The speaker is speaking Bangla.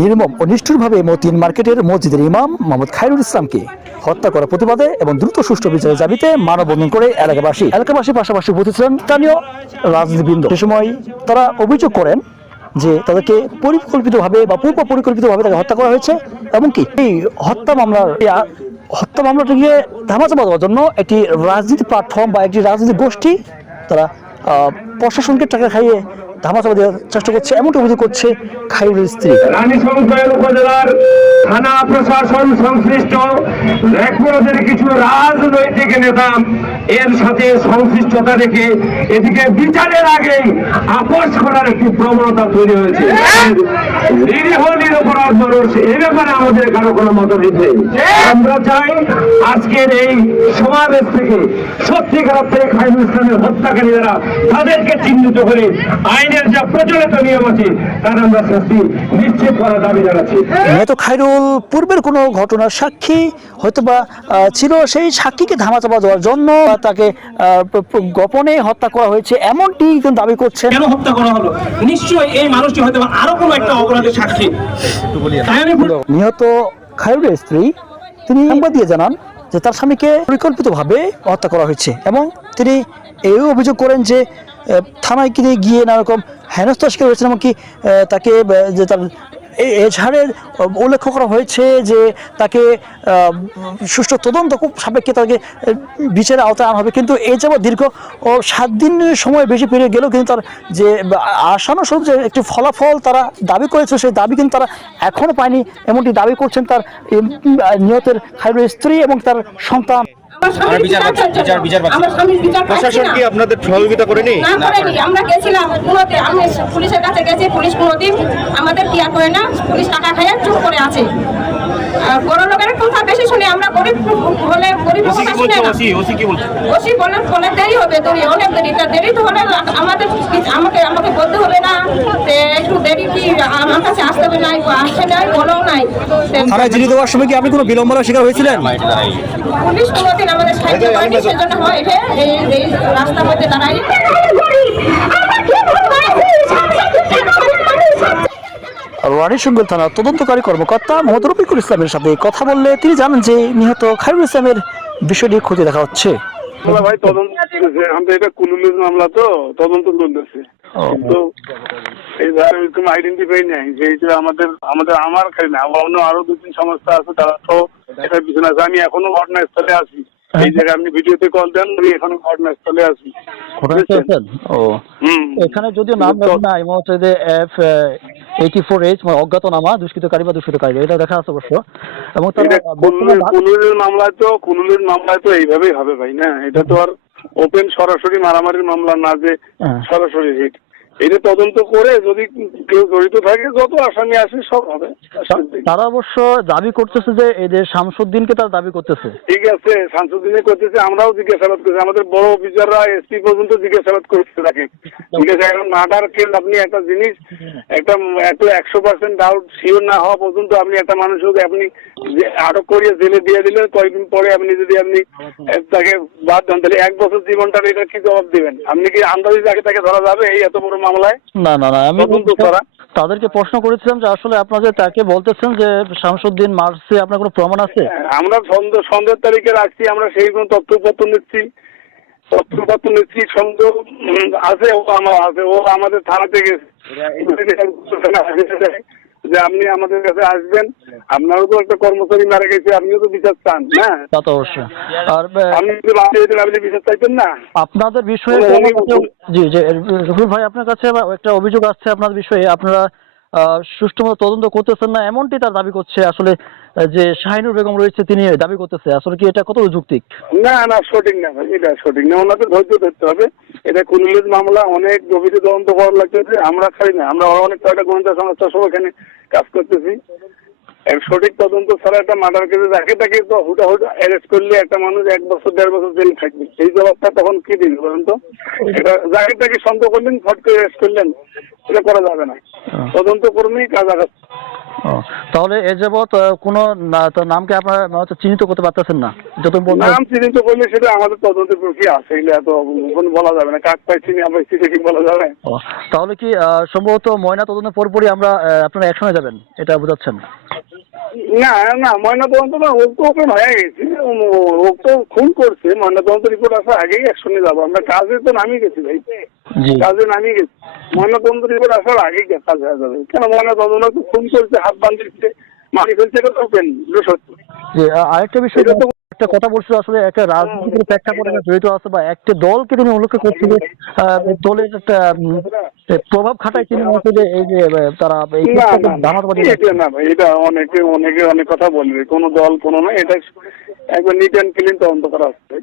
নির্মম ও নিষ্ঠুরভাবে মতিন মার্কেটের মসজিদের ইমাম মোহাম্মদ খায়রুল ইসলামকে হত্যা করার প্রতিবাদে এবং দ্রুত সুষ্ঠু বিচারের দাবিতে মানববন্ধন করে এলাকাবাসী পাশাপাশি উপস্থিত ছিলেন স্থানীয় রাজনীতিবৃন্দ। সে সময় তারা অভিযোগ করেন যে তাদেরকে পরিকল্পিতভাবে বা পূর্ব পরিকল্পিতভাবে তাকে হত্যা করা হয়েছে, এমনকি এই হত্যা মামলাটিকে ধামাচাপা দেওয়ার জন্য একটি রাজনীতি প্ল্যাটফর্ম বা একটি রাজনীতি গোষ্ঠী তারা প্রশাসনকে টাকা খাইয়ে ধামাচাপা দেওয়ার চেষ্টা করছে, এমনটা অভিযোগ করছে খায়রুলের স্ত্রী। রানীশংকর উপজেলার থানা প্রশাসন সংশ্লিষ্ট একপর্যায়ের কিছু রাজনৈতিক নেতা এর সাথে সংশ্লিষ্টতা রেখে এদিকে বিচারের আগেই আপোষ করার একটি প্রবণতা তৈরি হয়েছে। নিরীহ নিরপরাধ মানুষ এ ব্যাপারে আমাদের কারো কোনো মতভেদ নেই। আমরা চাই আজকের এই সমাবেশ থেকে সত্যিকার অর্থে খায়রুল ইসলামের হত্যাকারী যারা তাদেরকে চিহ্নিত করে আইনের যা প্রচলিত নিয়ম আছে তার আমরা শাস্তি নিশ্চিত করার দাবি জানাচ্ছি। হয়তো খায়রুল পূর্বের কোনো ঘটনার সাক্ষী হয়তোবা ছিল, সেই সাক্ষীকে ধামাচাপা দেওয়ার জন্য তাকে গোপনে হত্যা করা হয়েছে এমনটি দাবি করছে। কেন হত্যা করা হলো? নিশ্চয়ই এই মানুষটি হয়তো আরো কোনো একটা অপরাধের সাক্ষী। নিহত খায়রুলের স্ত্রী তিনি সংবাদ দিয়ে জানান যে তার স্বামীকে পরিকল্পিতভাবে হত্যা করা হয়েছে এবং তিনি এই অভিযোগ করেন যে থানায় গিয়ে নানা রকম হেনস্থার শিকার হয়েছে, এমনকি তাকে যে তার এজাহারের উল্লেখ করা হয়েছে যে তাকে সুষ্ঠু তদন্ত সাপেক্ষে তাকে বিচারের আওতায় আনা হবে। কিন্তু এই যাবৎ দীর্ঘ 7 দিন সময় বেশি পেরিয়ে গেলেও কিন্তু তার যে আশানুরূপ যে একটি ফলাফল তারা দাবি করেছে সেই দাবি কিন্তু তারা এখনো পায়নি, এমনটি দাবি করছেন তার নিহতের খায়রুলের স্ত্রী এবং তার সন্তান। প্রশাসন কি আপনাদের সহযোগিতা করেনি? আমরা গেছিলাম পুলিশের কাছে গেছি, পুলিশ কোনোদিন আমাদের কেয়ার করে না, পুলিশ টাকা খাইয়ে চুপ করে আছে। বড় লোকের কথা বেশি শুনে আমরা গরিব হলে গরিব কথা শুনে না। ওসি বলে দেরি হবে, অনেক দেরি তো হলে আমাকে বলতে হবে না একটু দেরি কি আমার কাছে আসতে হবে নাই, আসছে নাই, বলেও নাই। থানায় জিডি দেওয়ার সময় কি আপনি কোনো বিলম্বনার শিকার হয়েছিলেন? পুলিশ কোনোদিন আমাদের সাহায্য করেনি, সেজন্য হয় এই রাস্তার মধ্যে দাঁড়াই। রানীশংকর থানার তদন্তকারী কর্মকর্তা মোহাম্মদ রফিকুল ইসলামের সাথে কথা বললে তিনি জানান যে নিহত খায়রুল ইসলামের বিষয়টি খতিয়ে দেখা হচ্ছে। ভাই তদন্ত আমরা এটা কুলুলের মামলা তো তদন্ত চলতেছে, কিন্তু এই ধরনের আইডেন্টিফাই নাই যে আমার খালি না, অন্য আরো 2-3 সংস্থা আছে তারা তো এটার পিছনে আছে। আমি এখনো ঘটনাস্থলে আছি, এই জায়গায় আপনি ভিডিওতে কল দেন, আমি এখনো ঘটনাস্থলে আছি। এখানে যদিও নাম নাই F84H অজ্ঞাতনামা দুষ্কৃতকারী বা দুষ্কৃতকারী এটা দেখা আছে অবশ্য। এবং কুলুলের মামলায় তো এইভাবেই হবে ভাই, না এটা তো আর ওপেন সরাসরি মারামারির মামলা না যে সরাসরি হিট। এটা তদন্ত করে যদি কেউ জড়িত থাকে যত আসামি আসে সব হবে। তারা অবশ্য দাবি করতেছে যে এই যে শামসুদ্দিনকে তারা দাবি করতেছে। ঠিক আছে, শামসুদ্দিনে করতেছে, আমরাও জিজ্ঞাসাবাদ করছি, আমাদের বড় অফিসাররা এসপি পর্যন্ত জিজ্ঞাসাবাদ করতে থাকে। ঠিক আছে, এখন মার্ডার কেস আপনি একটা জিনিস একটা 100% ডাউট শিওর না হওয়া পর্যন্ত আপনি একটা মানুষকে আপনি আটক করিয়ে জেলে দিয়ে দিলেন, কয়েকদিন পরে আপনি তাকে বাদ দেন তাহলে 1 বছর জীবনটার এটা কি জবাব দিবেন? আপনি কি আন্দাজে তাকে ধরা যাবে এই এত বড় মামলায়? না আমি তাদেরকে প্রশ্ন করেছিলাম যে আসলে আপনারা যে তাকে বলতেছেন যে শামসুদ্দিন মারছে, আপনার কোনো প্রমাণ আছে? আমরা সন্ধ্যের তারিখে রাখছি, আমরা সেই কোনো তথ্যপত্র নিচ্ছি সন্দেহ আছে, ও আমাদের থানাতে গেছে যে আপনি আমাদের কাছে আসবেন, আপনারও তো একটা কর্মচারী মারা গেছে, আপনিও তো বিচার চান না? তা তো অবশ্যই। আর আপনি বিচার চাইতেন না? আপনাদের বিষয়ে জি রফিকুল ভাই আপনার কাছে একটা অভিযোগ আসছে আপনার বিষয়ে, আপনারা সুষ্ঠুভাবে তদন্ত করতেছেন না এমনটি তার দাবি করছে। আসলে যে শাহিনুর বেগম রয়েছে তিনি দাবি করতেছে, আসলে কি এটা কত যৌক্তিক? না সঠিক না ভাই, এটা সঠিক না। ওনাদের ধৈর্য ধরতে হবে, এটা কুলুলের মামলা, অনেক গভীরে তদন্ত করা লাগতেছে। আমরা খাই না, আমরা অনেক কয়টা গোয়েন্দা সংস্থা সব এখানে কাজ করতেছি। সঠিক তদন্ত ছাড়া একটা মার্ডার কেসে যাকে তাকে তো হুটাহুট অ্যারেস্ট করলে একটা মানুষ 1 বছর 1.5 বছর জেল থাকবে, সেই জবাবটা তখন কি দিন বলুন তো? এটা যাকে তাকে সন্দেহ করলেন, ফট করে অ্যারেস্ট করলেন, এটা করা যাবে না। তদন্ত কর্মী কাজ আগাচ্ছে। ও, তাহলে এ যাবৎ কোনো তার নামকে আপনারা হয়তো চিহ্নিত করতে পারতেছেন না যত নাম চিহ্নিত করলে সেটা আমাদের তদন্তের প্রক্রিয়া আছে, এগুলো এত এখন বলা যাবে না, কাক পাইছি না পাইছি সেটা কি বলা যাবে? ও, তাহলে কি সম্ভবত ময়না তদন্তের পরপরই আমরা আপনারা অ্যাকশনে যাবেন এটা বোঝাচ্ছেন? না না, ময়নাতদন্ত না, ও তো ওপেন হয়ে গেছে, ও তো খুন করছে, ময়নাতদন্ত রিপোর্ট আসার আগেই অ্যাকশনে যাবো আমরা, কাজে তো নামিয়ে গেছি ভাই, জি কাজে নামিয়ে গেছি, ময়নাতদন্ত রিপোর্ট আসার আগেই কাজ হয়ে যাবে। কেন ময়নাতদন্ত তো খুন করছে, হাত বাঁধিয়েছে, মারি ফেলছে, এটা তো ওপেন সত্য। যে আরেকটা বিষয়, এটা তো একটা কথা বলছিল আসলে একটা রাজনীতির প্রেক্ষাপটে জড়িত আছে বা একটা দলকে তিনি উল্লেখ করছে যে দলের একটা প্রভাব খাটায় তিনি মনে হচ্ছে যে এই যে তারা এই না না না, দামাতবাদী এটা না ভাই, এটা অনেকে অনেকে অনেক কথা বলবে, কোনো দল কোনো না, এটা একবার নিট অ্যান্ড ক্লিন তদন্ত করা হচ্ছে।